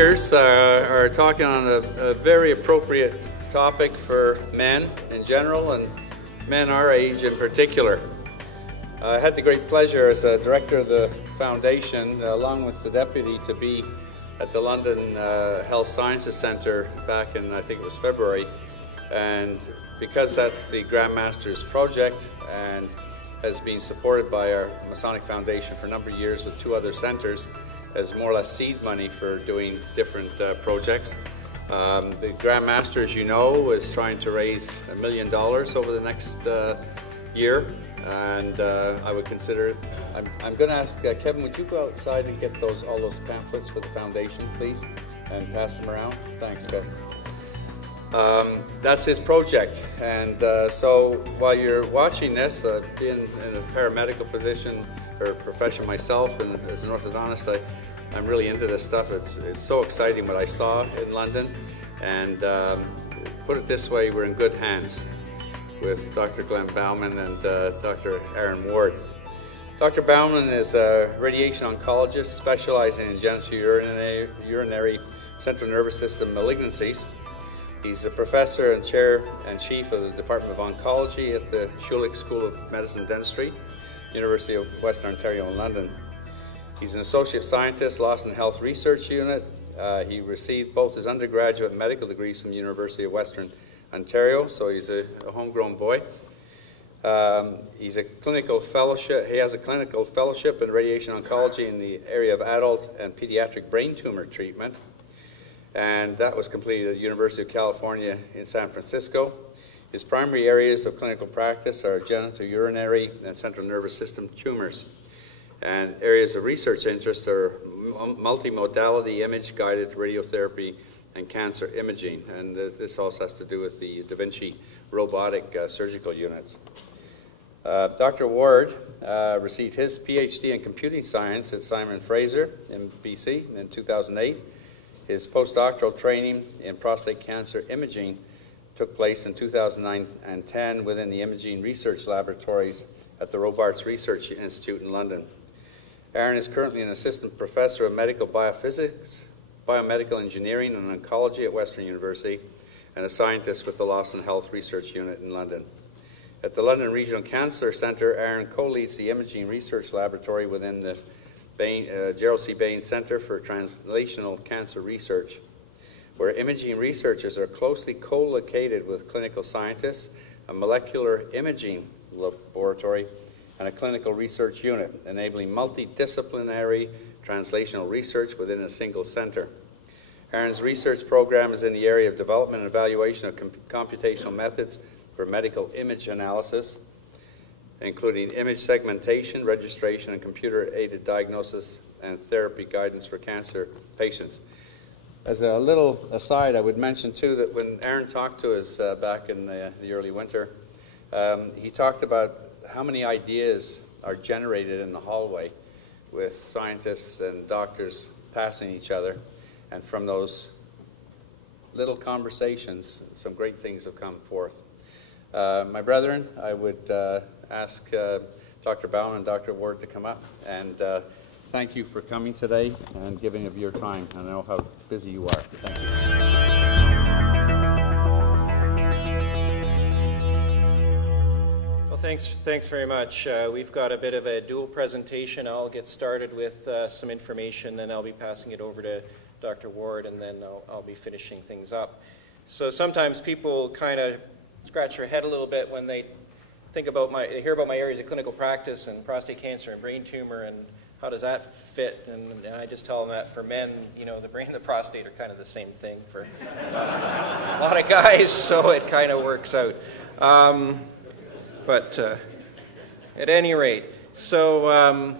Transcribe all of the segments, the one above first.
speakers are talking on a very appropriate topic for men in general and men our age in particular. I had the great pleasure as a director of the foundation, along with the deputy, to be at the London Health Sciences Centre back in, I think it was February. And because that's the Grand Masters project and has been supported by our Masonic Foundation for a number of years with 2 other centres as more or less seed money for doing different projects. The Grand Master, as you know, is trying to raise $1 million over the next year, and I would consider it. I'm going to ask Kevin, would you go outside and get all those pamphlets for the foundation, please, and pass them around? Thanks, Kevin. That's his project, and so while you're watching this, being in a paramedical position or profession myself, and as an orthodontist, I'm really into this stuff. It's so exciting what I saw in London, and put it this way, we're in good hands with Dr. Glen Bauman and Dr. Aaron Ward. Dr. Bauman is a radiation oncologist specializing in genitourinary central nervous system malignancies. He's a professor and chair and chief of the Department of Oncology at the Schulich School of Medicine and Dentistry, University of Western Ontario in London. He's an associate scientist, Loss and Health Research Unit. He received both his undergraduate and medical degrees from the University of Western Ontario, so he's a homegrown boy. He's a clinical fellowship. He has a clinical fellowship in radiation oncology in the area of adult and pediatric brain tumor treatment, and that was completed at the University of California in San Francisco. His primary areas of clinical practice are genitourinary and central nervous system tumors, and areas of research interest are multimodality image-guided radiotherapy and cancer imaging, and this also has to do with the Da Vinci robotic surgical units. Dr. Ward received his PhD in computing science at Simon Fraser in BC in 2008. His postdoctoral training in prostate cancer imaging took place in 2009 and 10 within the imaging research laboratories at the Robarts Research Institute in London. Aaron is currently an assistant professor of medical biophysics, biomedical engineering, and oncology at Western University, and a scientist with the Loss and Health Research Unit in London. At the London Regional Cancer Centre, Aaron co-leads the imaging research laboratory within the Gerald C. Bain Center for Translational Cancer Research, where imaging researchers are closely co-located with clinical scientists, a molecular imaging laboratory, and a clinical research unit, enabling multidisciplinary translational research within a single center. Aaron's research program is in the area of development and evaluation of computational methods for medical image analysis, including image segmentation, registration, and computer-aided diagnosis and therapy guidance for cancer patients. As a little aside, I would mention too that when Aaron talked to us back in the early winter, he talked about how many ideas are generated in the hallway with scientists and doctors passing each other, and from those little conversations, some great things have come forth. My brethren, I would ask Dr. Bauman and Dr. Ward to come up, and thank you for coming today and giving of your time. I know how busy you are. Thank you. Well, thanks very much. We've got a bit of a dual presentation. I'll get started with some information, then I'll be passing it over to Dr. Ward, and then I'll be finishing things up. So sometimes people kind of scratch their head a little bit when they think about they hear about my areas of clinical practice and prostate cancer and brain tumor and how does that fit, and I just tell them that for men, you know, the brain and the prostate are kind of the same thing for a lot of guys, so it kind of works out. But at any rate, so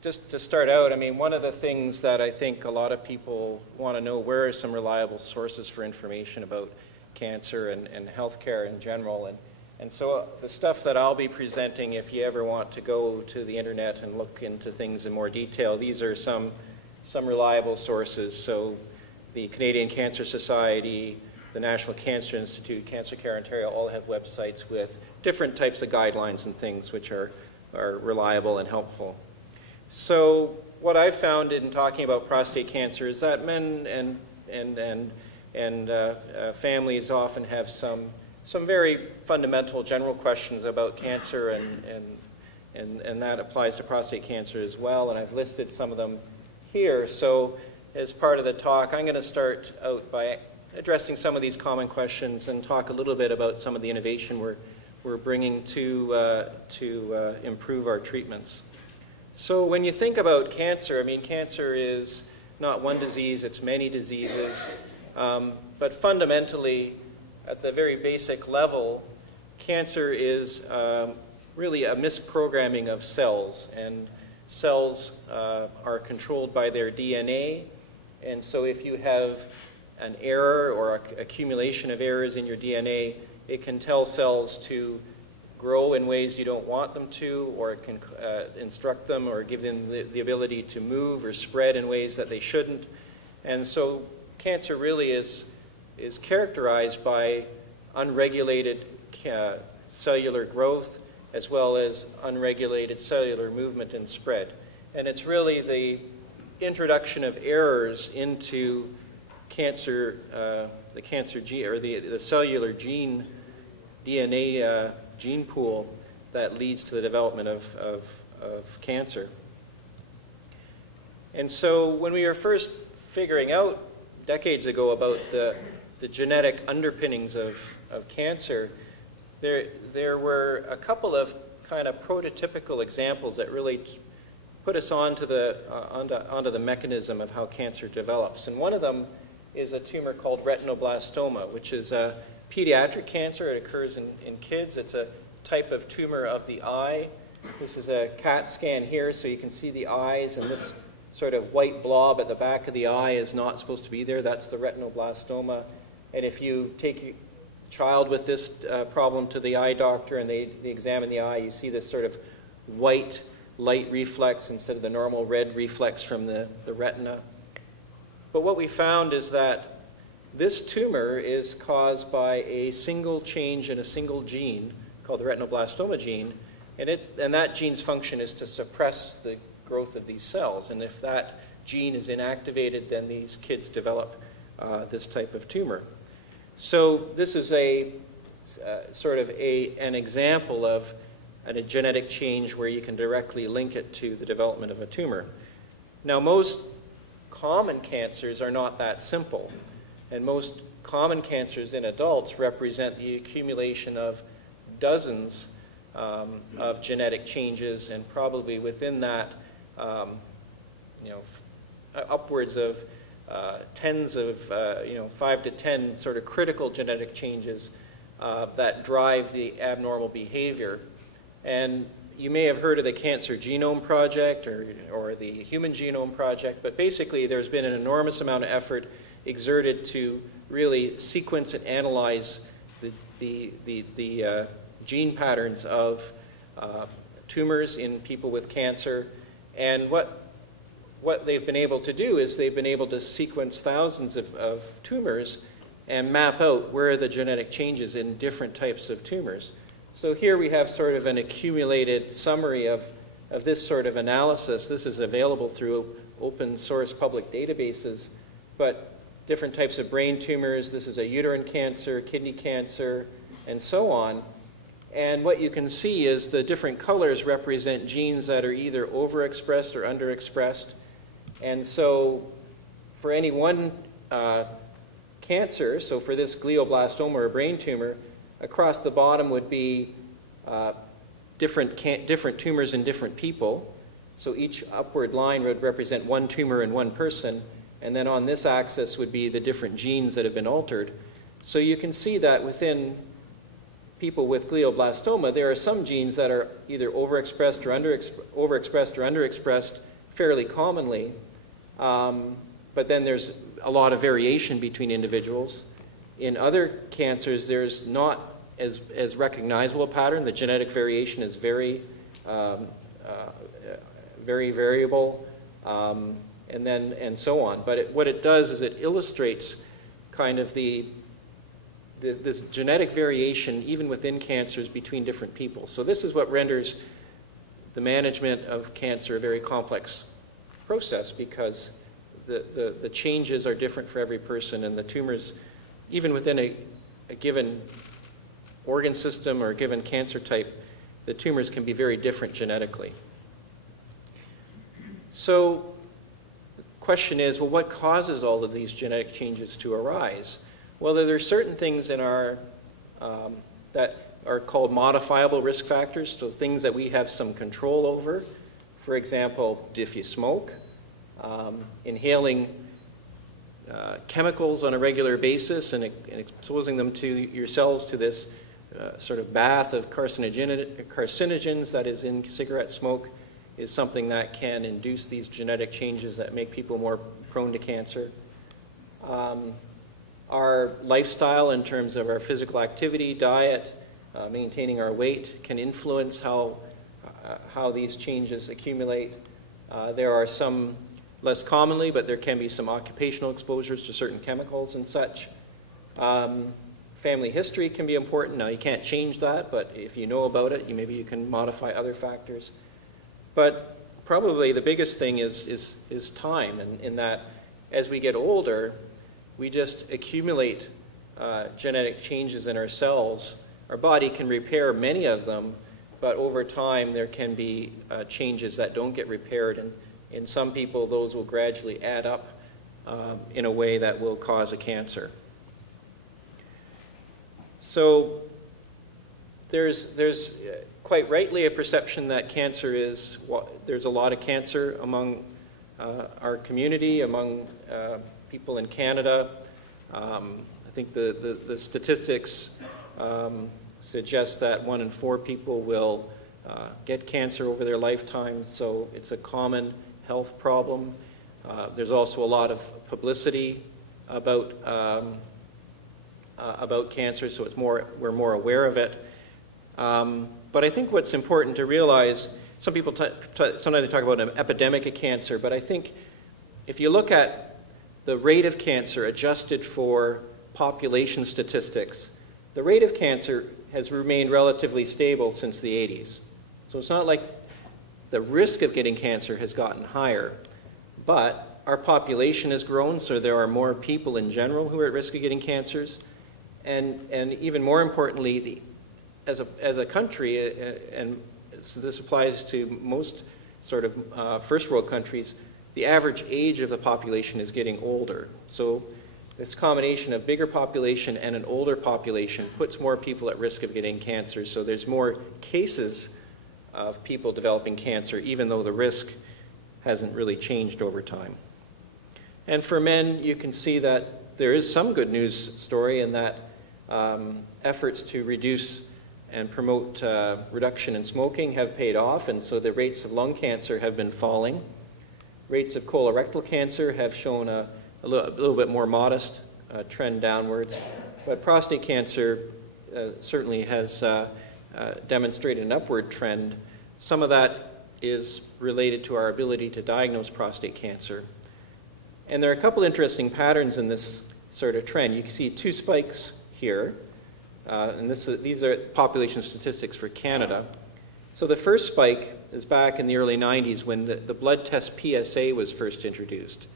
just to start out, I mean, one of the things that I think a lot of people want to know, where are some reliable sources for information about cancer and healthcare in general, and so the stuff that I'll be presenting, if you ever want to go to the internet and look into things in more detail, these are some reliable sources. So the Canadian Cancer Society, the National Cancer Institute, Cancer Care Ontario all have websites with different types of guidelines and things which are reliable and helpful. So what I've found in talking about prostate cancer is that men and families often have some very fundamental general questions about cancer, and that applies to prostate cancer as well, and I've listed some of them here. So as part of the talk, I'm going to start out by addressing some of these common questions and talk a little bit about some of the innovation we're bringing to improve our treatments. So when you think about cancer, I mean, cancer is not one disease, it's many diseases, but fundamentally, at the very basic level, cancer is really a misprogramming of cells, and cells are controlled by their DNA, and so if you have an error or accumulation of errors in your DNA, it can tell cells to grow in ways you don't want them to, or it can instruct them or give them the ability to move or spread in ways that they shouldn't. And so cancer really is characterized by unregulated cellular growth as well as unregulated cellular movement and spread. And it's really the introduction of errors into cancer, the cancer gene, or the cellular gene, DNA gene pool that leads to the development of cancer. And so when we were first figuring out decades ago about the genetic underpinnings of cancer, there were a couple of kind of prototypical examples that really put us onto the mechanism of how cancer develops. And one of them is a tumor called retinoblastoma, which is a pediatric cancer. It occurs in kids. It's a type of tumor of the eye. This is a CAT scan here, so you can see the eyes, and this sort of white blob at the back of the eye is not supposed to be there. That's the retinoblastoma. And if you take your child with this problem to the eye doctor and they examine the eye, you see this sort of white light reflex instead of the normal red reflex from the retina. But what we found is that this tumor is caused by a single change in a single gene called the retinoblastoma gene, and that gene's function is to suppress the growth of these cells. And if that gene is inactivated, then these kids develop this type of tumor. So this is sort of an example of a genetic change where you can directly link it to the development of a tumor. Now, most common cancers are not that simple, and most common cancers in adults represent the accumulation of dozens of genetic changes, and probably within that, upwards of tens of, 5 to 10 sort of critical genetic changes that drive the abnormal behavior. And you may have heard of the Cancer Genome Project or the Human Genome Project, but basically there's been an enormous amount of effort exerted to really sequence and analyze the gene patterns of tumors in people with cancer. And what they've been able to do is they've been able to sequence thousands of tumors and map out where are the genetic changes in different types of tumors. So here we have sort of an accumulated summary of this sort of analysis. This is available through open source public databases, but different types of brain tumors. This is a uterine cancer, kidney cancer, and so on. And what you can see is the different colors represent genes that are either overexpressed or underexpressed. And so for any one cancer, so for this glioblastoma or brain tumor, across the bottom would be different tumors in different people. So each upward line would represent one tumor in one person, and then on this axis would be the different genes that have been altered. So you can see that within people with glioblastoma, there are some genes that are either overexpressed or underexpressed fairly commonly, but then there's a lot of variation between individuals. In other cancers, there's not as recognizable a pattern. The genetic variation is very variable, and so on. But what it does is it illustrates kind of this genetic variation even within cancers between different people. So this is what renders the management of cancer a very complex process because the changes are different for every person, and the tumors, even within a given organ system or a given cancer type, the tumors can be very different genetically. So the question is, well, what causes all of these genetic changes to arise? Well, there are certain things in our that are called modifiable risk factors, so things that we have some control over. For example, if you smoke, inhaling chemicals on a regular basis and exposing them to your cells to this sort of bath of carcinogens that is in cigarette smoke is something that can induce these genetic changes that make people more prone to cancer. Our lifestyle in terms of our physical activity, diet, maintaining our weight can influence how these changes accumulate. There are some less commonly, but there can be some occupational exposures to certain chemicals and such. Family history can be important. Now, you can't change that, but if you know about it, maybe you can modify other factors. But probably the biggest thing is time, and in that as we get older, we just accumulate genetic changes in our cells. Our body can repair many of them, but over time there can be changes that don't get repaired, and in some people those will gradually add up in a way that will cause a cancer. So there's quite rightly a perception that cancer is, there's a lot of cancer among our community, among people in Canada. I think the statistics suggest that 1 in 4 people will get cancer over their lifetime, so it's a common health problem. There's also a lot of publicity about cancer, so we're more aware of it. But I think what's important to realize, some people sometimes they talk about an epidemic of cancer, but I think if you look at the rate of cancer adjusted for population statistics, the rate of cancer has remained relatively stable since the 80s. So it's not like the risk of getting cancer has gotten higher, but our population has grown, so there are more people in general who are at risk of getting cancers. And even more importantly, as a country, and so this applies to most sort of first world countries, the average age of the population is getting older. So this combination of bigger population and an older population puts more people at risk of getting cancer. So there's more cases of people developing cancer, even though the risk hasn't really changed over time. And for men, you can see that there is some good news story in that efforts to reduce and promote reduction in smoking have paid off, and so the rates of lung cancer have been falling. Rates of colorectal cancer have shown a little bit more modest trend downwards, but prostate cancer certainly has demonstrated an upward trend. Some of that is related to our ability to diagnose prostate cancer. And there are a couple interesting patterns in this sort of trend. You can see 2 spikes here, and these are population statistics for Canada. So the first spike is back in the early 90s when the blood test PSA was first introduced.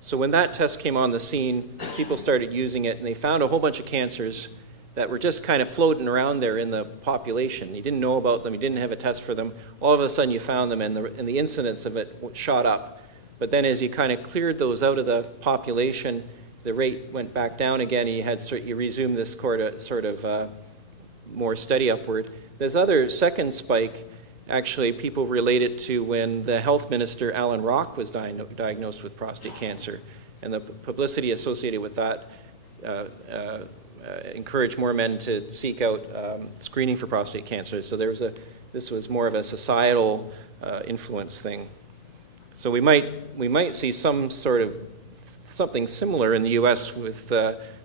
So when that test came on the scene, people started using it, and they found a whole bunch of cancers that were just kind of floating around there in the population. You didn't know about them, you didn't have a test for them. All of a sudden you found them, and the incidence of it shot up. But then as you kind of cleared those out of the population, the rate went back down again, and you resumed this sort of more steady upward. This other second spike, actually people relate it to when the health minister, Alan Rock, was diagnosed with prostate cancer. And the publicity associated with that encouraged more men to seek out screening for prostate cancer. So this was more of a societal influence thing. So we might see some sort of something similar in the U.S. with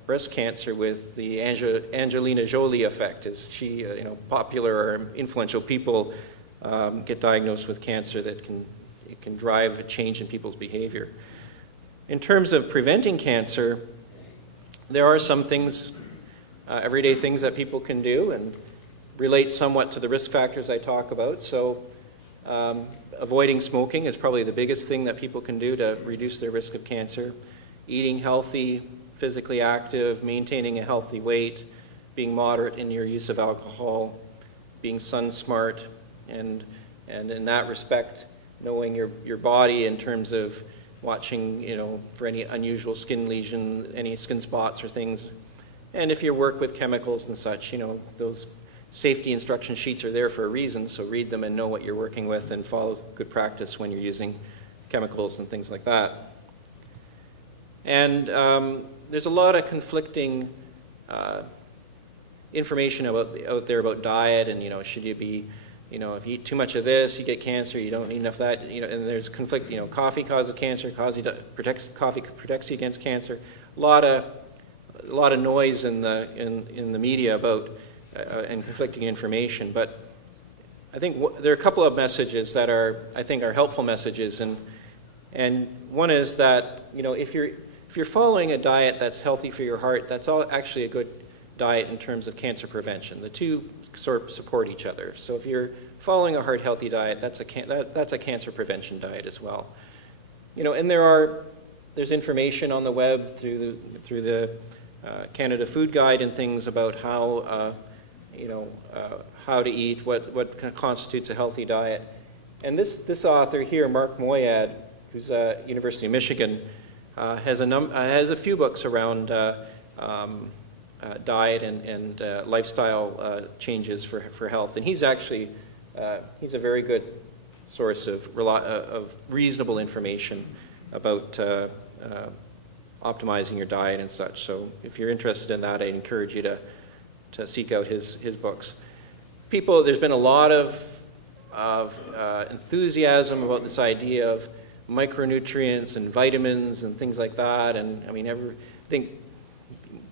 breast cancer, with the Angelina Jolie effect, as she, popular or influential people get diagnosed with cancer that can drive a change in people's behavior. In terms of preventing cancer, there are some things, everyday things that people can do, and relate somewhat to the risk factors I talk about. So Avoiding smoking is probably the biggest thing that people can do to reduce their risk of cancer. Eating healthy, physically active, maintaining a healthy weight, being moderate in your use of alcohol, being sun smart, and in that respect, knowing your body in terms of watching, for any unusual skin lesion, any skin spots or things. And if you work with chemicals and such, those safety instruction sheets are there for a reason, so read them and know what you're working with and follow good practice when you're using chemicals and things like that. And there's a lot of conflicting information out there about diet, and should you be, if you eat too much of this, you get cancer. You don't need enough of that. And there's conflict. Coffee causes cancer. Coffee protects you against cancer. A lot of noise in the media about and conflicting information. But I think there are a couple of messages that I think are helpful messages, and one is that if you're following a diet that's healthy for your heart, that's actually a good diet in terms of cancer prevention. The two sort of support each other. So if you're following a heart-healthy diet, that's a cancer prevention diet as well. And there's information on the web through the Canada Food Guide and things about how how to eat, what constitutes a healthy diet. And this author here, Mark Moyad, who's at University of Michigan, has a few books around diet and lifestyle changes for health, and he's actually he's a very good source of reasonable information about optimizing your diet and such. So if you're interested in that, I encourage you to seek out his books. There's been a lot of enthusiasm about this idea of micronutrients and vitamins and things like that, and I think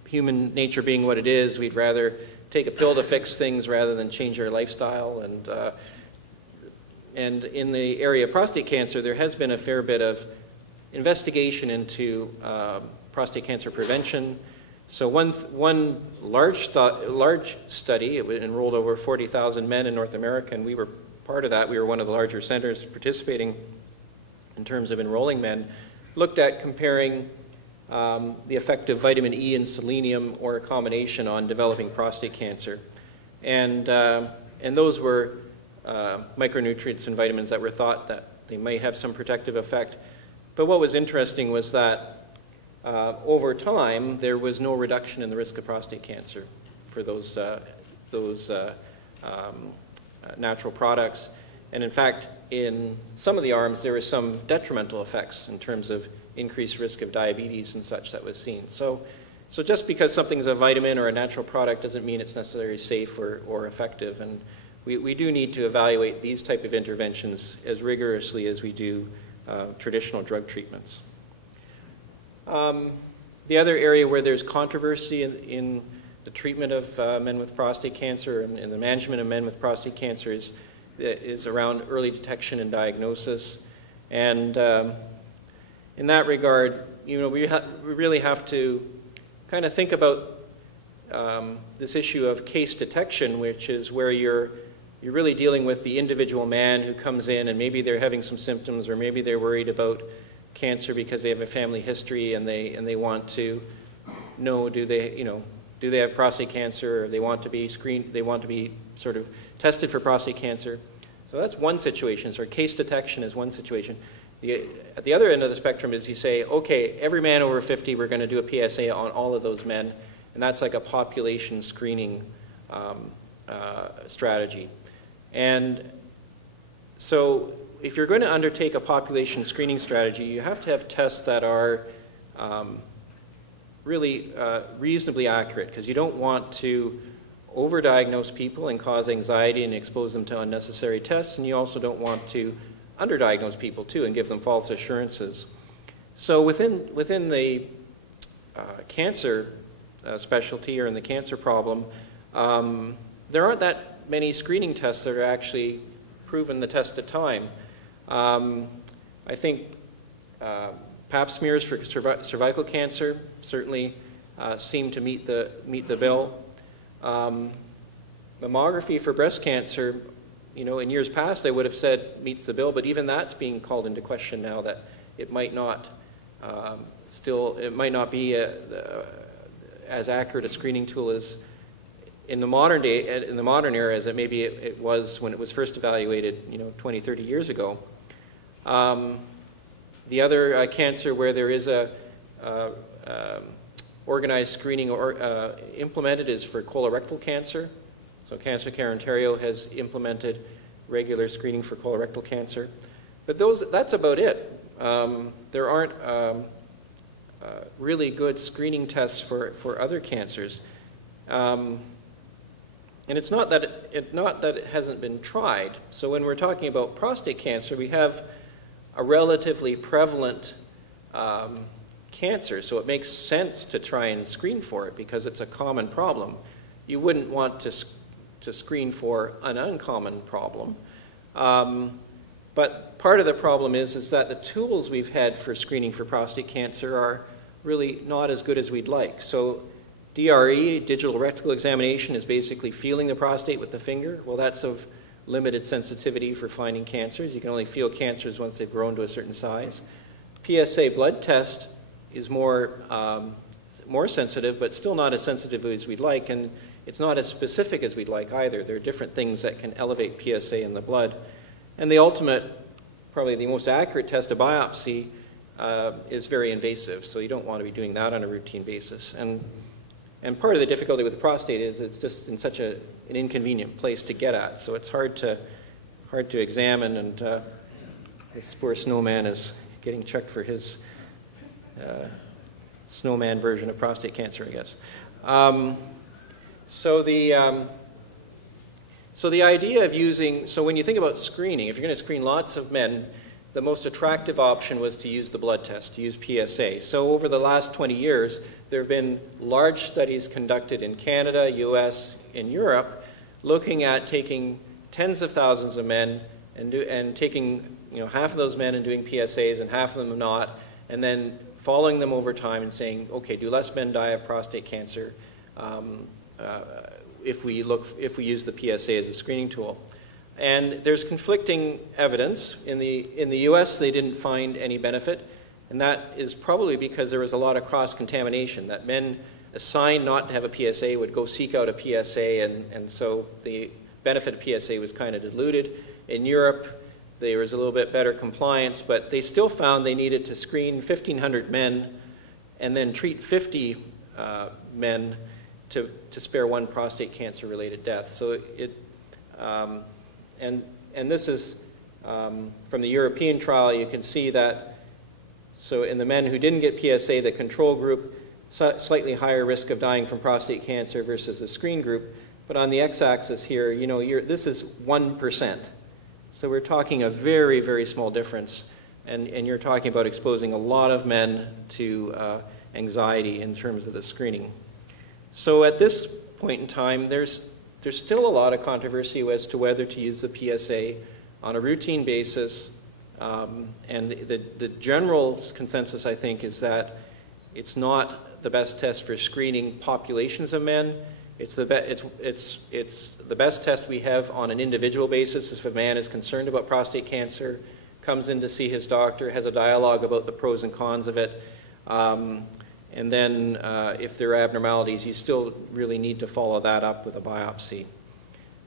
human nature being what it is, we'd rather take a pill to fix things rather than change our lifestyle. And in the area of prostate cancer, there has been a fair bit of investigation into prostate cancer prevention. So one large study, it enrolled over 40,000 men in North America, and we were part of that. We were one of the larger centers participating in terms of enrolling men, looked at comparing the effect of vitamin E and selenium or a combination on developing prostate cancer. And those were micronutrients and vitamins that were thought that they may have some protective effect. But what was interesting was that over time, there was no reduction in the risk of prostate cancer for those natural products. And in fact, in some of the arms, there were some detrimental effects in terms of increased risk of diabetes and such that was seen. So just because something's a vitamin or a natural product doesn't mean it's necessarily safe or effective. And we do need to evaluate these type of interventions as rigorously as we do traditional drug treatments. The other area where there's controversy in the treatment of men with prostate cancer and in the management of men with prostate cancer is around early detection and diagnosis. And in that regard, we really have to kind of think about this issue of case detection, which is where you're really dealing with the individual man who comes in and maybe they're having some symptoms, or maybe they're worried about cancer because they have a family history and they want to know, do they have prostate cancer, or they want to be screened, they want to be sort of tested for prostate cancer. So that's one situation. So case detection is one situation. At the other end of the spectrum is you say, okay, every man over 50, we're going to do a PSA on all of those men, and that's like a population screening strategy. And so if you're going to undertake a population screening strategy, you have to have tests that are really reasonably accurate, because you don't want to overdiagnose people and cause anxiety and expose them to unnecessary tests, and you also don't want to underdiagnose people too and give them false assurances. So within the cancer specialty, or in the cancer problem, there aren't that many screening tests that are actually proven the test of time. I think Pap smears for cervical cancer certainly seem to meet the bill. Mammography for breast cancer you know, in years past I would have said meets the bill, but even that's being called into question now, that it might not it might not be as accurate a screening tool as in the modern era as it maybe it was when it was first evaluated, you know, 20, 30 years ago. The other cancer where there is a organized screening implemented is for colorectal cancer. So Cancer Care Ontario has implemented regular screening for colorectal cancer. But that's about it. There aren't really good screening tests for other cancers. And it's not that it hasn't been tried. So when we're talking about prostate cancer, we have a relatively prevalent cancer, so it makes sense to try and screen for it because it's a common problem. You wouldn't want to screen for an uncommon problem. But part of the problem is that the tools we've had for screening for prostate cancer are really not as good as we'd like. So DRE, digital rectal examination, is basically feeling the prostate with the finger. Well, that's of limited sensitivity for finding cancers. You can only feel cancers once they've grown to a certain size. PSA blood test is more sensitive, but still not as sensitive as we'd like, and it's not as specific as we'd like either. There are different things that can elevate PSA in the blood. And the ultimate, probably the most accurate test, a biopsy, is very invasive, so you don't want to be doing that on a routine basis. And part of the difficulty with the prostate is it's just in such an inconvenient place to get at, so it's hard to examine, and this poor snowman is getting checked for his snowman version of prostate cancer, I guess. So the idea of using, so when you think about screening, if you're going to screen lots of men, the most attractive option was to use the blood test, to use PSA. So over the last 20 years, there have been large studies conducted in Canada, US, and Europe, looking at taking tens of thousands of men and taking, you know, half of those men and doing PSAs and half of them not, and then following them over time and saying, okay, do less men die of prostate cancer if we use the PSA as a screening tool? And there's conflicting evidence. In the US, they didn't find any benefit, and that is probably because there was a lot of cross-contamination, that men assigned not to have a PSA would go seek out a PSA, and so the benefit of PSA was kind of diluted. In Europe, there was a little bit better compliance, but they still found they needed to screen 1,500 men and then treat 50 men to spare one prostate cancer-related death. So and this is from the European trial. You can see that, so in the men who didn't get PSA, the control group, slightly higher risk of dying from prostate cancer versus the screen group. But on the x-axis here, you know, this is 1%. So we're talking a very, very small difference. And you're talking about exposing a lot of men to anxiety in terms of the screening. So at this point in time, there's still a lot of controversy as to whether to use the PSA on a routine basis. And the general consensus, I think, is that it's not the best test for screening populations of men. It's the best test we have on an individual basis. If a man is concerned about prostate cancer, comes in to see his doctor, has a dialogue about the pros and cons of it, and then if there are abnormalities, you still really need to follow that up with a biopsy.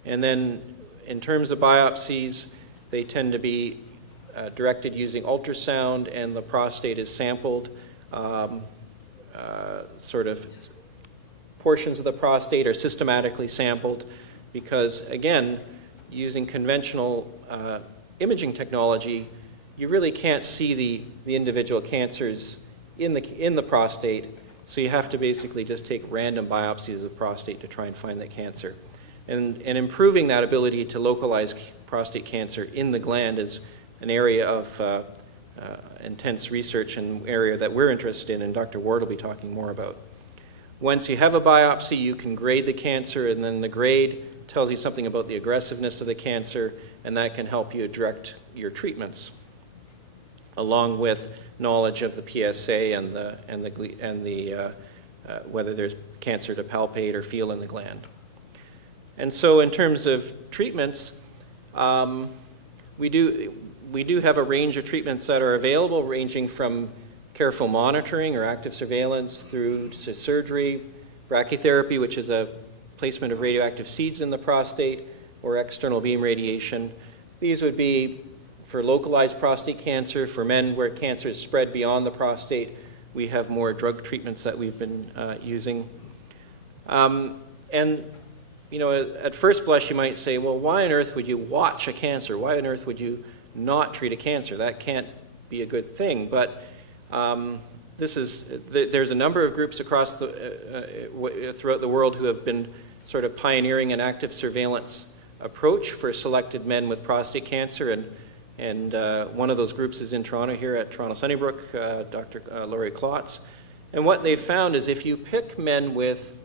And then in terms of biopsies, they tend to be directed using ultrasound, and the prostate is sampled, sort of portions of the prostate are systematically sampled, because again, using conventional imaging technology, you really can't see the individual cancers in the prostate, so you have to basically just take random biopsies of the prostate to try and find that cancer. And improving that ability to localize prostate cancer in the gland is an area of intense research, and area that we're interested in, and Dr. Ward will be talking more about. Once you have a biopsy, you can grade the cancer, and then the grade tells you something about the aggressiveness of the cancer, and that can help you direct your treatments, along with knowledge of the PSA and whether there's cancer to palpate or feel in the gland. And so in terms of treatments, We do have a range of treatments that are available, ranging from careful monitoring or active surveillance through to surgery, brachytherapy, which is a placement of radioactive seeds in the prostate, or external beam radiation. These would be for localized prostate cancer. For men where cancer is spread beyond the prostate, we have more drug treatments that we've been using. And you know, at first blush you might say, well, why on earth would you watch a cancer? Why on earth would you not treat a cancer? That can't be a good thing. But there's a number of groups across throughout the world who have been sort of pioneering an active surveillance approach for selected men with prostate cancer, and one of those groups is in Toronto here at Toronto Sunnybrook, Dr. Laurie Klotz. And what they've found is if you pick men with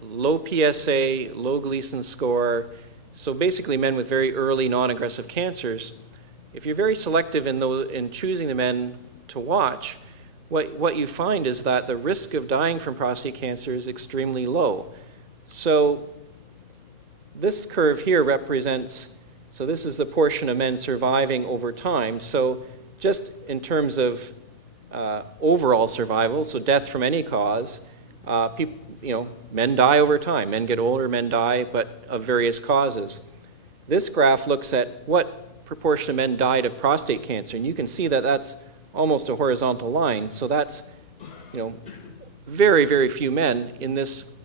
low PSA, low Gleason score, so basically men with very early non-aggressive cancers, if you're very selective in choosing the men to watch, what you find is that the risk of dying from prostate cancer is extremely low. So this curve here represents, so this is the portion of men surviving over time. So just in terms of overall survival, so death from any cause, men die over time. Men get older, men die, but of various causes. This graph looks at what proportion of men died of prostate cancer, and you can see that that's almost a horizontal line. So that's, very, very few men in this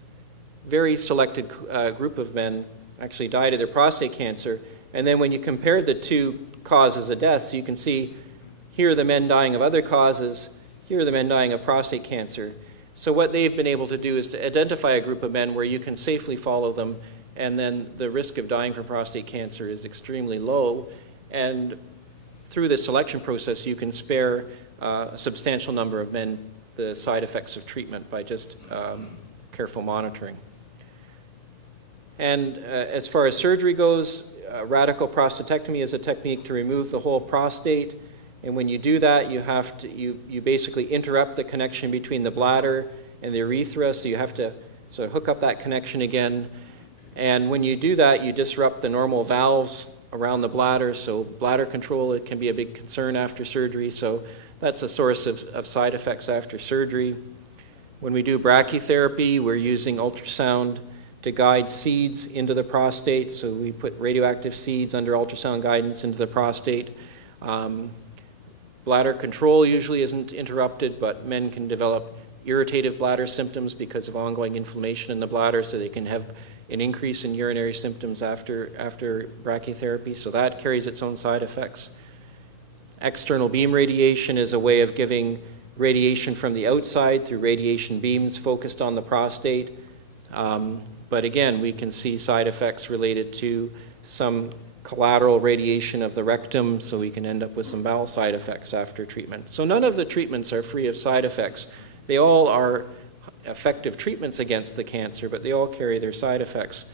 very selected group of men actually died of their prostate cancer. And then when you compare the two causes of death, so you can see here are the men dying of other causes, here are the men dying of prostate cancer. So what they've been able to do is to identify a group of men where you can safely follow them, and then the risk of dying from prostate cancer is extremely low. And through this selection process, you can spare a substantial number of men the side effects of treatment by just careful monitoring. And as far as surgery goes, radical prostatectomy is a technique to remove the whole prostate. And when you do that, you basically interrupt the connection between the bladder and the urethra, so you have to sort of hook up that connection again. And when you do that, you disrupt the normal valves around the bladder, so bladder control, it can be a big concern after surgery, so that's a source of side effects after surgery. When we do brachytherapy, we're using ultrasound to guide seeds into the prostate, so we put radioactive seeds under ultrasound guidance into the prostate. Bladder control usually isn't interrupted, but men can develop irritative bladder symptoms because of ongoing inflammation in the bladder, so they can have an increase in urinary symptoms after brachytherapy, so that carries its own side effects. External beam radiation is a way of giving radiation from the outside through radiation beams focused on the prostate. But again, we can see side effects related to some collateral radiation of the rectum, so we can end up with some bowel side effects after treatment. So none of the treatments are free of side effects. They all are effective treatments against the cancer, but they all carry their side effects.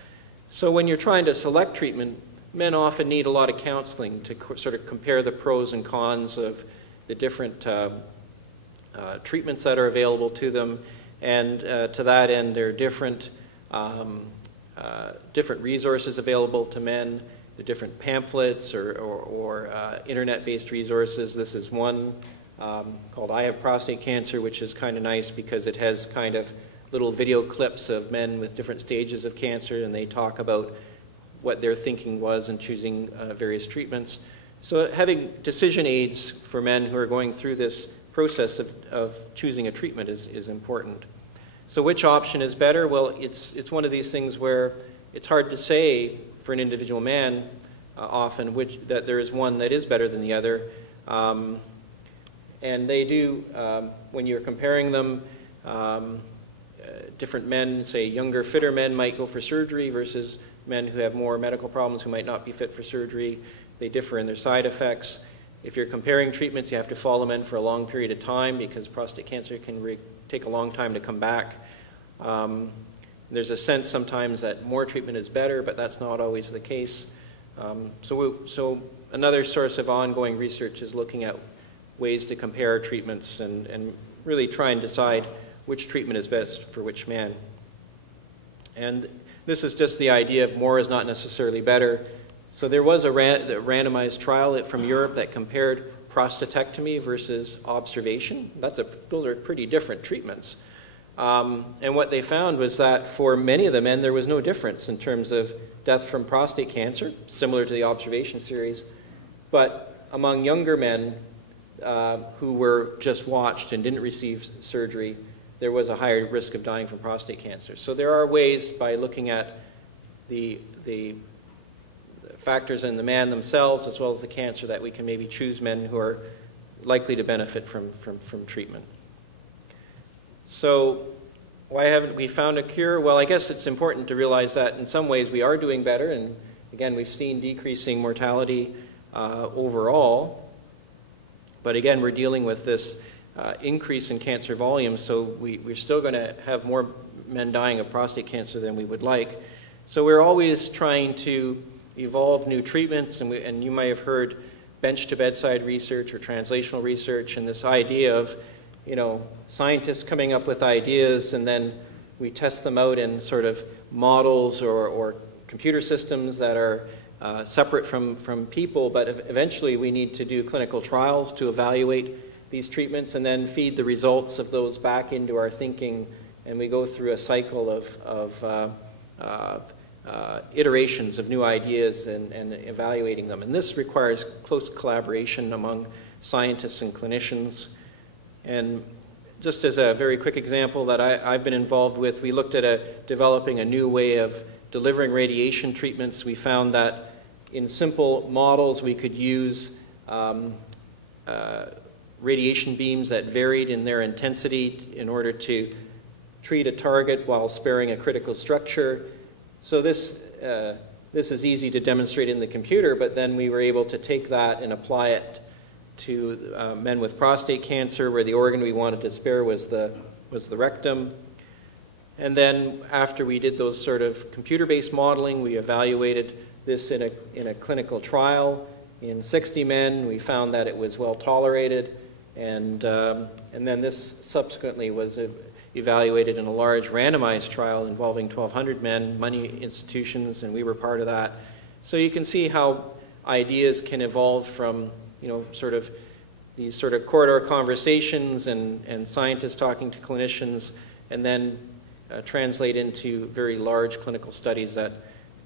So when you're trying to select treatment, men often need a lot of counseling to sort of compare the pros and cons of the different treatments that are available to them, and to that end, there are different resources available to men, the different pamphlets or internet-based resources. This is one called I Have Prostate Cancer, which is kind of nice because it has kind of little video clips of men with different stages of cancer, and they talk about what their thinking was in choosing various treatments. So having decision aids for men who are going through this process of choosing a treatment is important. So which option is better? Well, it's one of these things where it's hard to say for an individual man often that there is one that is better than the other. And they do, when you're comparing them, different men, say younger, fitter men might go for surgery versus men who have more medical problems who might not be fit for surgery. They differ in their side effects. If you're comparing treatments, you have to follow men for a long period of time because prostate cancer can take a long time to come back. There's a sense sometimes that more treatment is better, but that's not always the case. So another source of ongoing research is looking at ways to compare treatments and really try and decide which treatment is best for which man. And this is just the idea of more is not necessarily better. So there was a randomized trial from Europe that compared prostatectomy versus observation. Those are pretty different treatments. And what they found was that for many of the men, there was no difference in terms of death from prostate cancer, similar to the observation series. But among younger men who were just watched and didn't receive surgery, there was a higher risk of dying from prostate cancer. So there are ways, by looking at the factors in the man themselves as well as the cancer, that we can maybe choose men who are likely to benefit from treatment. So why haven't we found a cure? Well, I guess it's important to realize that in some ways we are doing better, and again, we've seen decreasing mortality overall. But again, we're dealing with this increase in cancer volume, so we're still going to have more men dying of prostate cancer than we would like. So we're always trying to evolve new treatments, and you might have heard bench-to-bedside research or translational research, and this idea of, you know, scientists coming up with ideas and then we test them out in sort of models or computer systems that are separate from people, but eventually we need to do clinical trials to evaluate these treatments and then feed the results of those back into our thinking, and we go through a cycle of iterations of new ideas and evaluating them. And this requires close collaboration among scientists and clinicians. And just as a very quick example that I've been involved with, we looked at developing a new way of delivering radiation treatments. We found that in simple models we could use radiation beams that varied in their intensity in order to treat a target while sparing a critical structure. So this is easy to demonstrate in the computer, but then we were able to take that and apply it to men with prostate cancer, where the organ we wanted to spare was the rectum. And then after we did those sort of computer-based modeling, we evaluated this in a clinical trial. In 60 men, we found that it was well tolerated, and then this subsequently was evaluated in a large randomized trial involving 1,200 men, money institutions, and we were part of that. So you can see how ideas can evolve from, you know, sort of these sort of corridor conversations and scientists talking to clinicians, and then translate into very large clinical studies that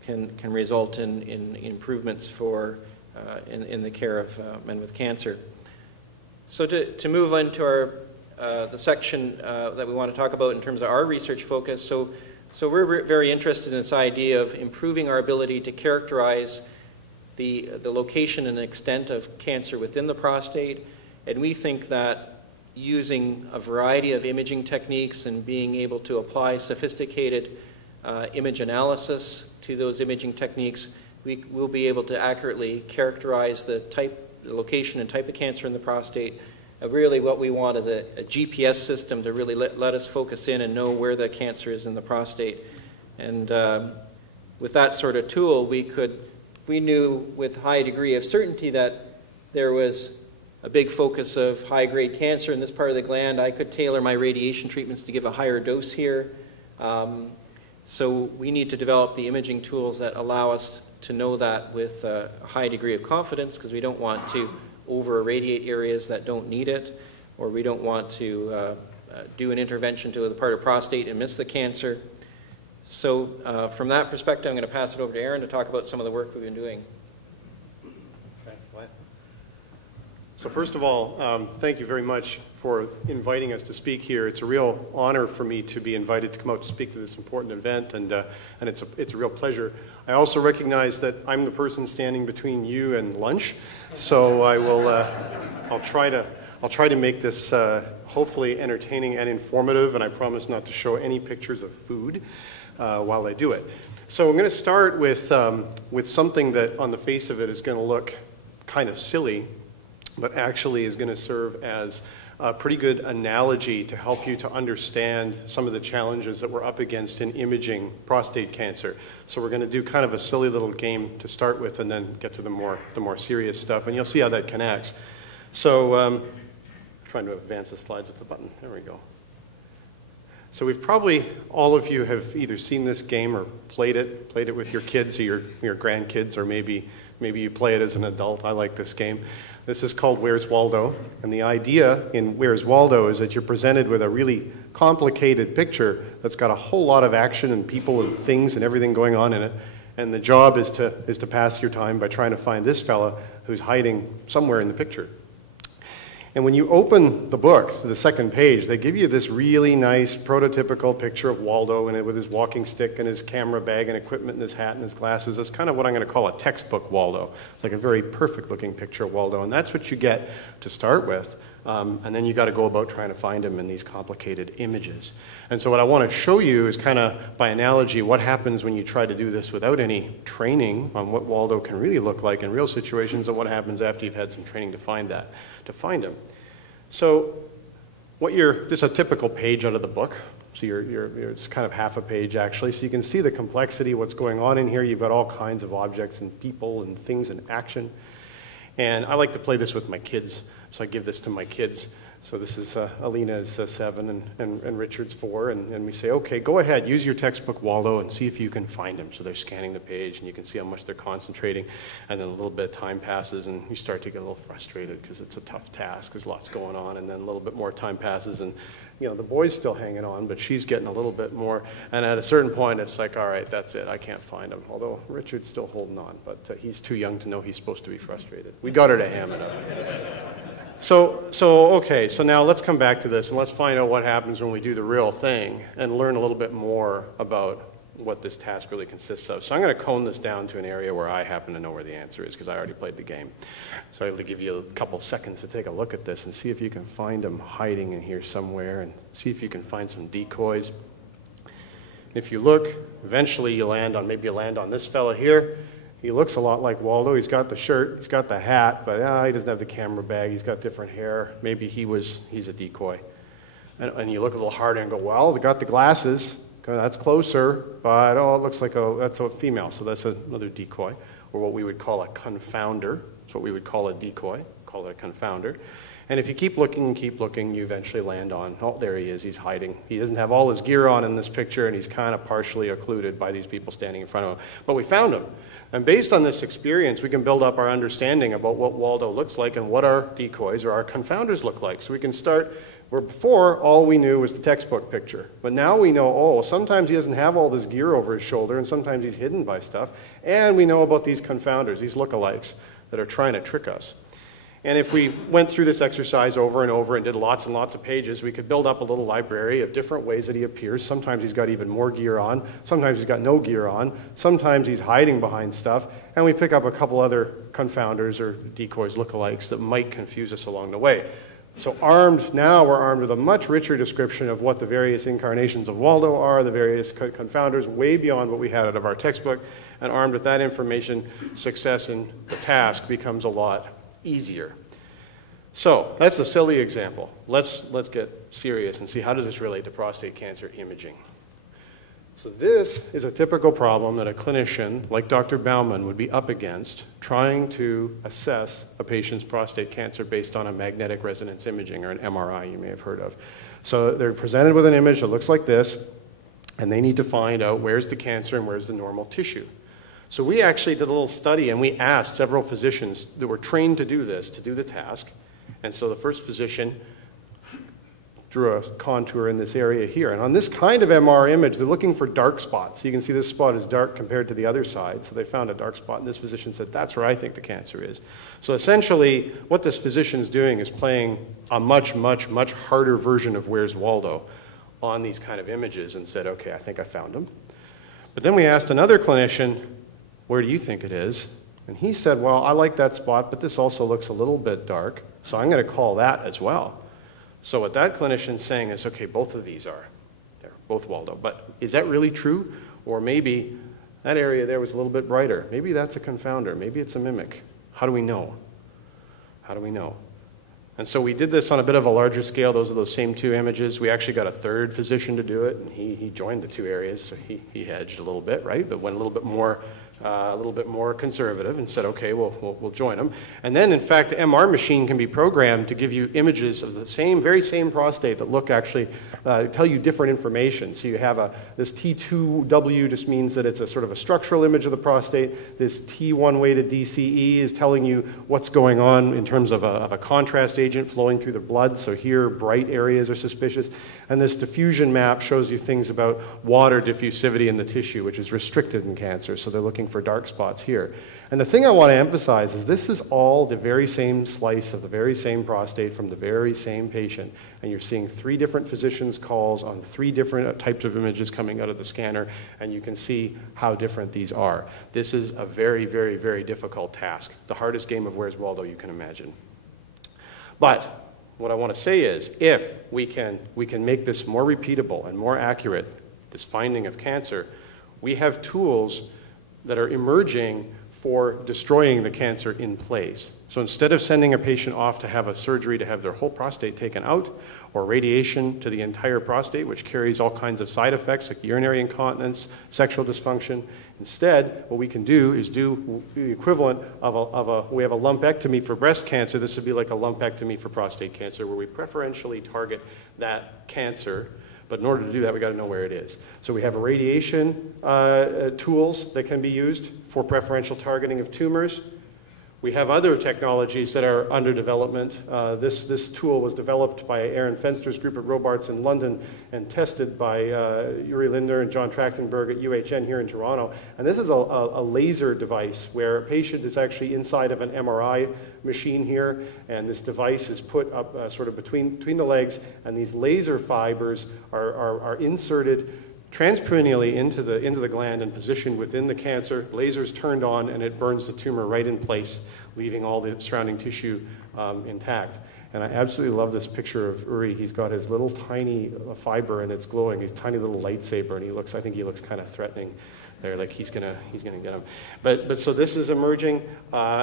can result in improvements for in the care of men with cancer. So to move on to our the section that we want to talk about in terms of our research focus. So we're very interested in this idea of improving our ability to characterize the location and extent of cancer within the prostate. And we think that using a variety of imaging techniques and being able to apply sophisticated image analysis to those imaging techniques, we will be able to accurately characterize the location and type of cancer in the prostate. Really what we want is a GPS system to really let us focus in and know where the cancer is in the prostate. And with that sort of tool, we knew with high degree of certainty that there was a big focus of high-grade cancer in this part of the gland. I could tailor my radiation treatments to give a higher dose here. So we need to develop the imaging tools that allow us to know that with a high degree of confidence, because we don't want to over-irradiate areas that don't need it, or we don't want to do an intervention to the part of prostate and miss the cancer. So from that perspective, I'm going to pass it over to Aaron to talk about some of the work we've been doing. Thanks, Glenn. So first of all, thank you very much for inviting us to speak here. It's a real honor for me to be invited to come out to speak to this important event, and it's a real pleasure. I also recognize that I'm the person standing between you and lunch, so I will I'll try to make this hopefully entertaining and informative, and I promise not to show any pictures of food while I do it. So I'm going to start with something that on the face of it is going to look kind of silly, but actually is going to serve as a pretty good analogy to help you to understand some of the challenges that we're up against in imaging prostate cancer. So we're going to do kind of a silly little game to start with, and then get to the more serious stuff, and you'll see how that connects. So trying to advance the slides with the button. There we go. So we've probably, all of you have either seen this game or played it with your kids or your grandkids, or maybe you play it as an adult. I like this game. This is called Where's Waldo? And the idea in Where's Waldo is that you're presented with a really complicated picture that's got a whole lot of action and people and things and everything going on in it. And the job is to pass your time by trying to find this fella who's hiding somewhere in the picture. And when you open the book to the second page, they give you this really nice prototypical picture of Waldo in it with his walking stick and his camera bag and equipment and his hat and his glasses. That's kind of what I'm going to call a textbook Waldo. It's like a very perfect looking picture of Waldo, and that's what you get to start with. And then you got to go about trying to find him in these complicated images. And so what I want to show you is kind of by analogy what happens when you try to do this without any training on what Waldo can really look like in real situations, and what happens after you've had some training to find him. So this is a typical page out of the book. So it's kind of half a page actually. So you can see the complexity, what's going on in here. You've got all kinds of objects and people and things in action. And I like to play this with my kids. So I give this to my kids. So this is, Alina is 7 and Richard's 4. And we say, okay, go ahead, use your textbook Waldo and see if you can find him. So they're scanning the page and you can see how much they're concentrating. And then a little bit of time passes and you start to get a little frustrated because it's a tough task. There's lots going on. And then a little bit more time passes and the boy's still hanging on, but she's getting a little bit more. And at a certain point, it's like, all right, that's it. I can't find him. Although Richard's still holding on, but he's too young to know he's supposed to be frustrated. We got her to ham it up. Okay, so now let's come back to this and let's find out what happens when we do the real thing and learn a little bit more about what this task really consists of. So I'm going to cone this down to an area where I happen to know where the answer is because I already played the game. So I'll give you a couple seconds to take a look at this and see if you can find him hiding in here somewhere and see if you can find some decoys. If you look, eventually you land on this fella here. He looks a lot like Waldo. He's got the shirt, he's got the hat, but he doesn't have the camera bag. He's got different hair. Maybe he's a decoy. And you look a little harder and go, well, they got the glasses. That's closer, but it looks like that's a female, so that's another decoy, or what we would call a confounder. That's what we would call a decoy, call it a confounder. And if you keep looking, you eventually land on, oh, there he is, he's hiding. He doesn't have all his gear on in this picture, and he's kind of partially occluded by these people standing in front of him. But we found him. And based on this experience, we can build up our understanding about what Waldo looks like and what our decoys or our confounders look like. So we can start where before all we knew was the textbook picture. But now we know, oh, sometimes he doesn't have all this gear over his shoulder, and sometimes he's hidden by stuff. And we know about these confounders, these lookalikes that are trying to trick us. And if we went through this exercise over and over and did lots and lots of pages, we could build up a little library of different ways that he appears. Sometimes he's got even more gear on. Sometimes he's got no gear on. Sometimes he's hiding behind stuff. And we pick up a couple other confounders or decoys, lookalikes that might confuse us along the way. So now we're armed with a much richer description of what the various incarnations of Waldo are, the various confounders, way beyond what we had out of our textbook. And armed with that information, success in the task becomes a lot easier. So that's a silly example. Let's get serious and see how does this relate to prostate cancer imaging. So this is a typical problem that a clinician like Dr. Bauman would be up against trying to assess a patient's prostate cancer based on a magnetic resonance imaging, or an MRI you may have heard of. So they're presented with an image that looks like this, and they need to find out where's the cancer and where's the normal tissue. So we actually did a little study and we asked several physicians that were trained to do this, to do the task. And so the first physician drew a contour in this area here. And on this kind of MR image, they're looking for dark spots. You can see this spot is dark compared to the other side. So they found a dark spot, and this physician said, that's where I think the cancer is. So essentially, what this physician's doing is playing a much, much, much harder version of Where's Waldo on these kind of images and said, okay, I think I found him. But then we asked another clinician, where do you think it is? And he said, well, I like that spot, but this also looks a little bit dark, so I'm going to call that as well. So what that clinician's saying is, okay, both of these are, they're both Waldo. But is that really true? Or maybe that area there was a little bit brighter. Maybe that's a confounder. Maybe it's a mimic. How do we know? How do we know? And so we did this on a bit of a larger scale. Those are those same two images. We actually got a third physician to do it, and he joined the two areas, so he hedged a little bit, right? But went a little bit more a little bit more conservative and said, okay, we'll join them. And then, in fact, the MR machine can be programmed to give you images of the very same prostate that look actually, tell you different information. So you have this T2W just means that it's a sort of a structural image of the prostate. This T1 weighted DCE is telling you what's going on in terms of a contrast agent flowing through the blood. So here, bright areas are suspicious. And this diffusion map shows you things about water diffusivity in the tissue, which is restricted in cancer. So they're looking for dark spots here. And the thing I want to emphasize is this is all the very same slice of the very same prostate from the very same patient. And you're seeing 3 different physicians' calls on 3 different types of images coming out of the scanner, and you can see how different these are. This is a very, very, very difficult task. The hardest game of Where's Waldo you can imagine. But what I want to say is, if we can make this more repeatable and more accurate, this finding of cancer, we have tools that are emerging for destroying the cancer in place. So instead of sending a patient off to have a surgery to have their whole prostate taken out, or radiation to the entire prostate, which carries all kinds of side effects like urinary incontinence, sexual dysfunction, instead, what we can do is do the equivalent of we have a lumpectomy for breast cancer. This would be like a lumpectomy for prostate cancer, where we preferentially target that cancer. But in order to do that, we got to know where it is. So we have radiation tools that can be used for preferential targeting of tumors. We have other technologies that are under development. This tool was developed by Aaron Fenster's group at Robarts in London and tested by Uri Linder and John Trachtenberg at UHN here in Toronto. And this is a laser device where a patient is actually inside of an MRI machine here, and this device is put up sort of between the legs, and these laser fibers are inserted transperineally into the gland and positioned within the cancer. Lasers turned on, and it burns the tumor right in place, leaving all the surrounding tissue intact. And I absolutely love this picture of Uri. He's got his little tiny fiber, and it's glowing. His tiny little lightsaber, and I think he looks kind of threatening there, like he's gonna get him. But so this is emerging.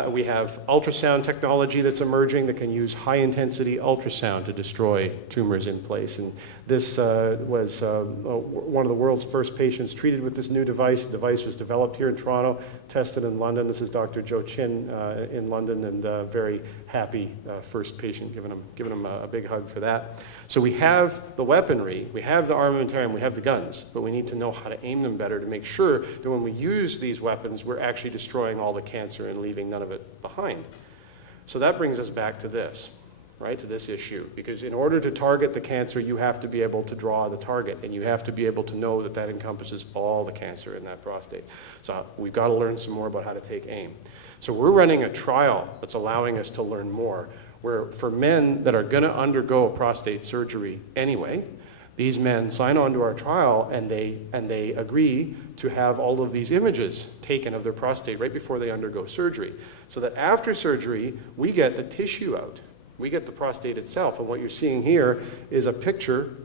We have ultrasound technology that's emerging that can use high intensity ultrasound to destroy tumors in place. And this was one of the world's first patients treated with this new device. The device was developed here in Toronto, tested in London. This is Dr. Joe Chin in London, and very happy first patient, giving him a big hug for that. So we have the weaponry, we have the armamentarium, we have the guns, but we need to know how to aim them better to make sure that when we use these weapons, we're actually destroying all the cancer and leaving none of it behind. So that brings us back to this, right, to this issue. Because in order to target the cancer, you have to be able to draw the target, and you have to be able to know that that encompasses all the cancer in that prostate. So we've got to learn some more about how to take aim. So we're running a trial that's allowing us to learn more, where for men that are going to undergo prostate surgery anyway, these men sign on to our trial, and they agree to have all of these images taken of their prostate right before they undergo surgery, so that after surgery, we get the tissue out. We get the prostate itself. And what you're seeing here is a picture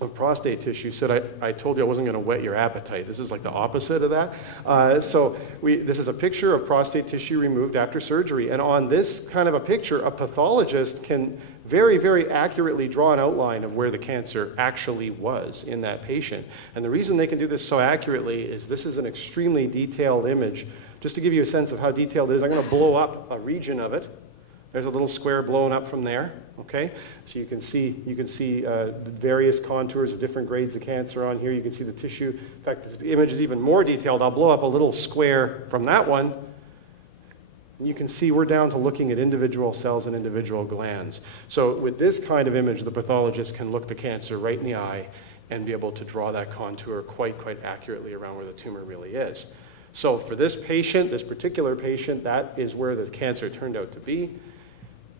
of prostate tissue. Said I told you I wasn't going to whet your appetite. This is like the opposite of that. This is a picture of prostate tissue removed after surgery. And on this kind of a picture, a pathologist can very, very accurately draw an outline of where the cancer actually was in that patient. And the reason they can do this so accurately is this is an extremely detailed image. Just to give you a sense of how detailed it is, I'm going to blow up a region of it. There's a little square blown up from there, okay? So you can see various contours of different grades of cancer on here. You can see the tissue. In fact, the image is even more detailed. I'll blow up a little square from that one. And you can see we're down to looking at individual cells and individual glands. So with this kind of image, the pathologist can look the cancer right in the eye and be able to draw that contour quite accurately around where the tumor really is. So for this patient, this particular patient, that is where the cancer turned out to be.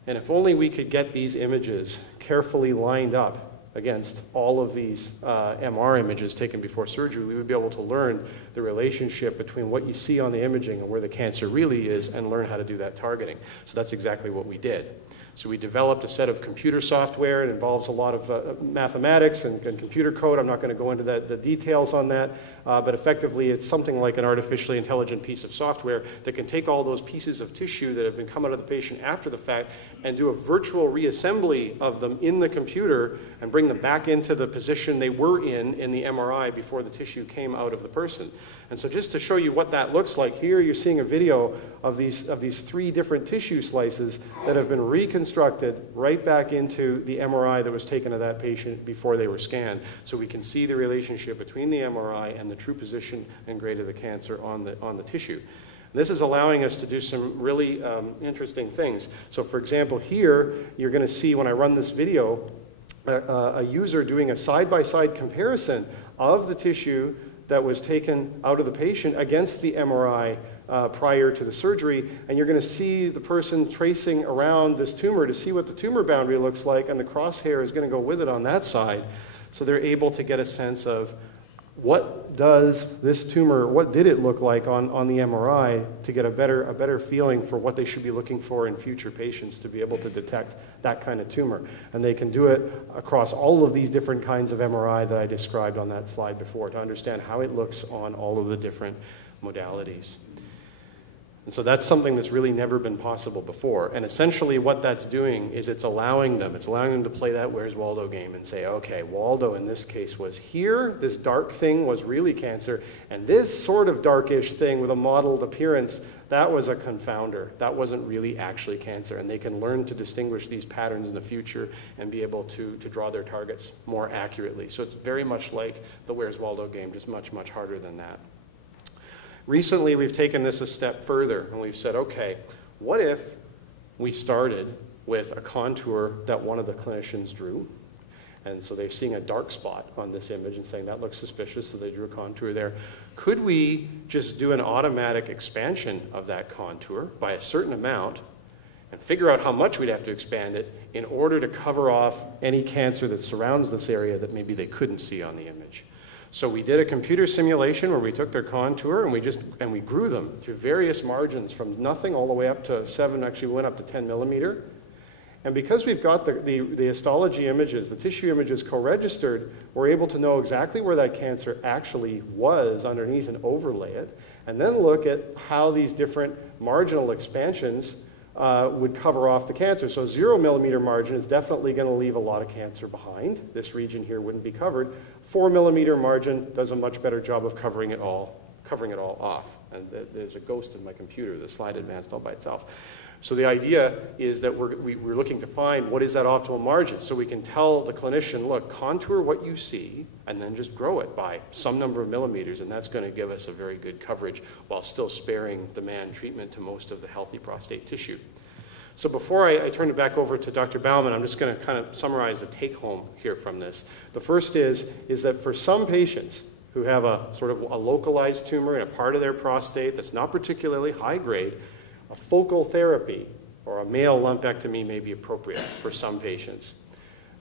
And if only we could get these images carefully lined up against all of these MR images taken before surgery, we would be able to learn the relationship between what you see on the imaging and where the cancer really is, and learn how to do that targeting. So that's exactly what we did. So we developed a set of computer software. It involves a lot of mathematics and computer code. I'm not going to go into the details on that, but effectively it's something like an artificially intelligent piece of software that can take all those pieces of tissue that have been come out of the patient after the fact and do a virtual reassembly of them in the computer and bring them back into the position they were in the MRI before the tissue came out of the person. And so just to show you what that looks like, here you're seeing a video of these 3 different tissue slices that have been reconstructed right back into the MRI that was taken of that patient before they were scanned. So we can see the relationship between the MRI and the true position and grade of the cancer on the tissue. This is allowing us to do some really interesting things. So for example, here you're going to see when I run this video, a user doing a side-by-side comparison of the tissue that was taken out of the patient against the MRI prior to the surgery, and you're going to see the person tracing around this tumor to see what the tumor boundary looks like, and the crosshair is going to go with it on that side. So they're able to get a sense of what does this tumor, what did it look like on the MRI, to get a better feeling for what they should be looking for in future patients to be able to detect that kind of tumor. And they can do it across all of these different kinds of MRI that I described on that slide before to understand how it looks on all of the different modalities. And so that's something that's really never been possible before. And essentially what that's doing is it's allowing them to play that Where's Waldo game and say, okay, Waldo in this case was here, this dark thing was really cancer, and this sort of darkish thing with a mottled appearance, that was a confounder. That wasn't really actually cancer. And they can learn to distinguish these patterns in the future and be able to draw their targets more accurately. So it's very much like the Where's Waldo game, just much, much harder than that. Recently, we've taken this a step further, and we've said, okay, what if we started with a contour that one of the clinicians drew? And so they're seeing a dark spot on this image and saying, that looks suspicious, so they drew a contour there. Could we just do an automatic expansion of that contour by a certain amount and figure out how much we'd have to expand it in order to cover off any cancer that surrounds this area that maybe they couldn't see on the image? So we did a computer simulation where we took their contour and we grew them through various margins from nothing all the way up to 7, actually we went up to 10 millimeter. And because we've got the histology images, the tissue images co-registered, we're able to know exactly where that cancer actually was underneath and overlay it, and then look at how these different marginal expansions would cover off the cancer. So 0 millimeter margin is definitely going to leave a lot of cancer behind. This region here wouldn't be covered. 4 millimeter margin does a much better job of covering it all off. And there's a ghost in my computer. The slide advanced all by itself. So the idea is that we're looking to find what is that optimal margin, so we can tell the clinician, look, contour what you see, and then just grow it by some number of millimeters, and that's going to give us a very good coverage while still sparing the man treatment to most of the healthy prostate tissue. So before I turn it back over to Dr. Bauman, I'm just going to kind of summarize the take-home here from this. The first is that for some patients who have a sort of a localized tumor in a part of their prostate that's not particularly high grade, a focal therapy or a male lumpectomy may be appropriate for some patients.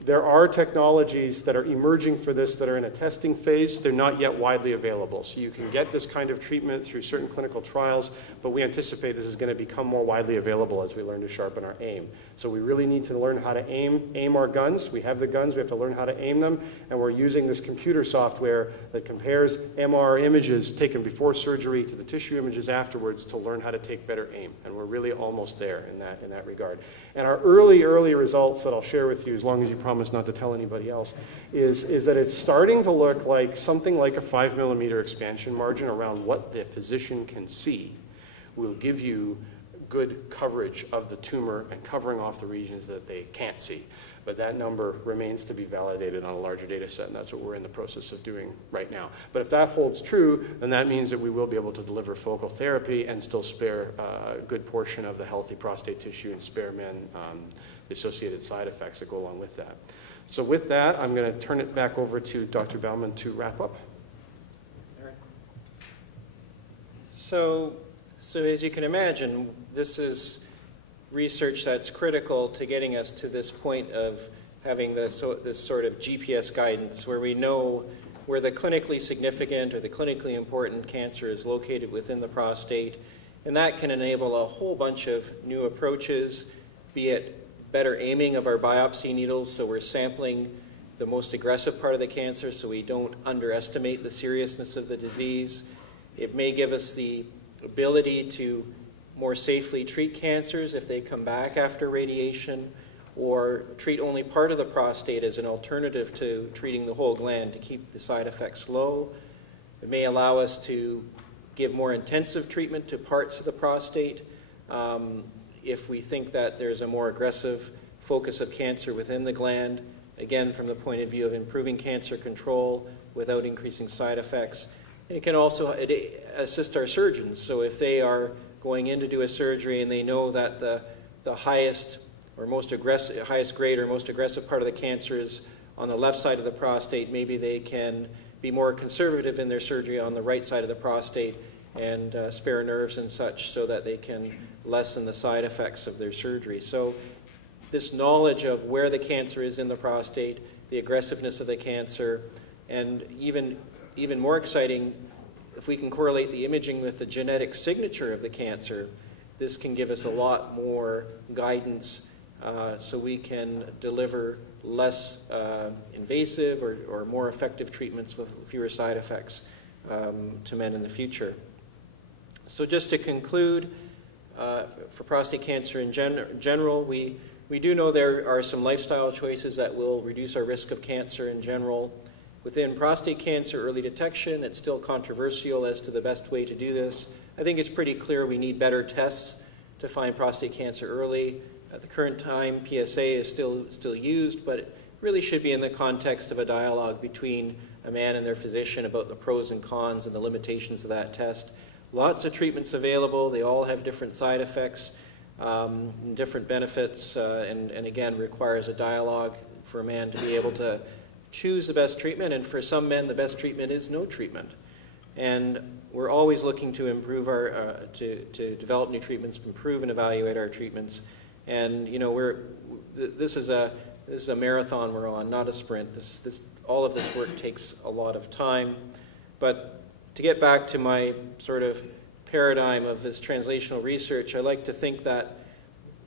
There are technologies that are emerging for this that are in a testing phase. They're not yet widely available. So you can get this kind of treatment through certain clinical trials, but we anticipate this is going to become more widely available as we learn to sharpen our aim. So we really need to learn how to aim our guns. We have the guns, we have to learn how to aim them, and we're using this computer software that compares MR images taken before surgery to the tissue images afterwards to learn how to take better aim. And we're really almost there in that regard. And our early results that I'll share with you, as long as you promise not to tell anybody else, is that it's starting to look like something like a 5 millimeter expansion margin around what the physician can see will give you good coverage of the tumor and covering off the regions that they can't see. But that number remains to be validated on a larger data set, and that's what we're in the process of doing right now. But if that holds true, then that means that we will be able to deliver focal therapy and still spare a good portion of the healthy prostate tissue and spare men the associated side effects that go along with that. So with that, I'm going to turn it back over to Dr. Bauman to wrap up. So as you can imagine, this is research that's critical to getting us to this point of having this sort of GPS guidance where we know where the clinically significant or the clinically important cancer is located within the prostate. And that can enable a whole bunch of new approaches, be it better aiming of our biopsy needles, so we're sampling the most aggressive part of the cancer so we don't underestimate the seriousness of the disease. It may give us the ability to more safely treat cancers if they come back after radiation, or treat only part of the prostate as an alternative to treating the whole gland to keep the side effects low. It may allow us to give more intensive treatment to parts of the prostate if we think that there's a more aggressive focus of cancer within the gland, again from the point of view of improving cancer control without increasing side effects. And it can also assist our surgeons. So if they are going in to do a surgery and they know that the highest or most aggressive, highest grade or most aggressive part of the cancer is on the left side of the prostate, maybe they can be more conservative in their surgery on the right side of the prostate and spare nerves and such so that they can lessen the side effects of their surgery. So this knowledge of where the cancer is in the prostate, the aggressiveness of the cancer, and even more exciting, if we can correlate the imaging with the genetic signature of the cancer, this can give us a lot more guidance so we can deliver less invasive or more effective treatments with fewer side effects to men in the future. So just to conclude, for prostate cancer in general, we do know there are some lifestyle choices that will reduce our risk of cancer in general. Within prostate cancer early detection, it's still controversial as to the best way to do this. I think it's pretty clear we need better tests to find prostate cancer early. At the current time, PSA is still used, but it really should be in the context of a dialogue between a man and their physician about the pros and cons and the limitations of that test. Lots of treatments available. They all have different side effects, different benefits, and again, requires a dialogue for a man to be able to choose the best treatment. And for some men, the best treatment is no treatment. And we're always looking to improve to develop new treatments, improve and evaluate our treatments. And you know, this is a marathon we're on, not a sprint. All of this work takes a lot of time. But to get back to my sort of paradigm of this translational research, I like to think that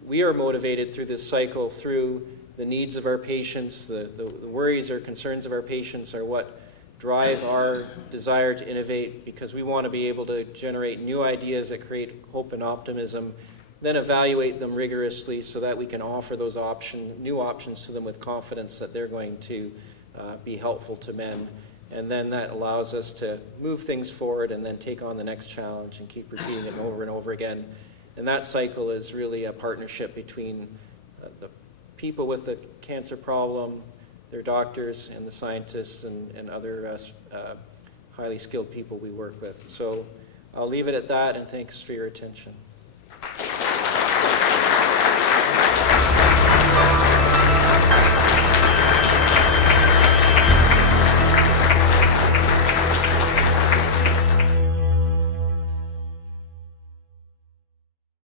we are motivated through this cycle through the needs of our patients, the worries or concerns of our patients are what drive our desire to innovate, because we want to be able to generate new ideas that create hope and optimism, then evaluate them rigorously so that we can offer those new options to them with confidence that they're going to be helpful to men. And then that allows us to move things forward and then take on the next challenge and keep repeating it over and over again. And that cycle is really a partnership between the people with the cancer problem, their doctors, and the scientists and other highly skilled people we work with. So I'll leave it at that, and thanks for your attention.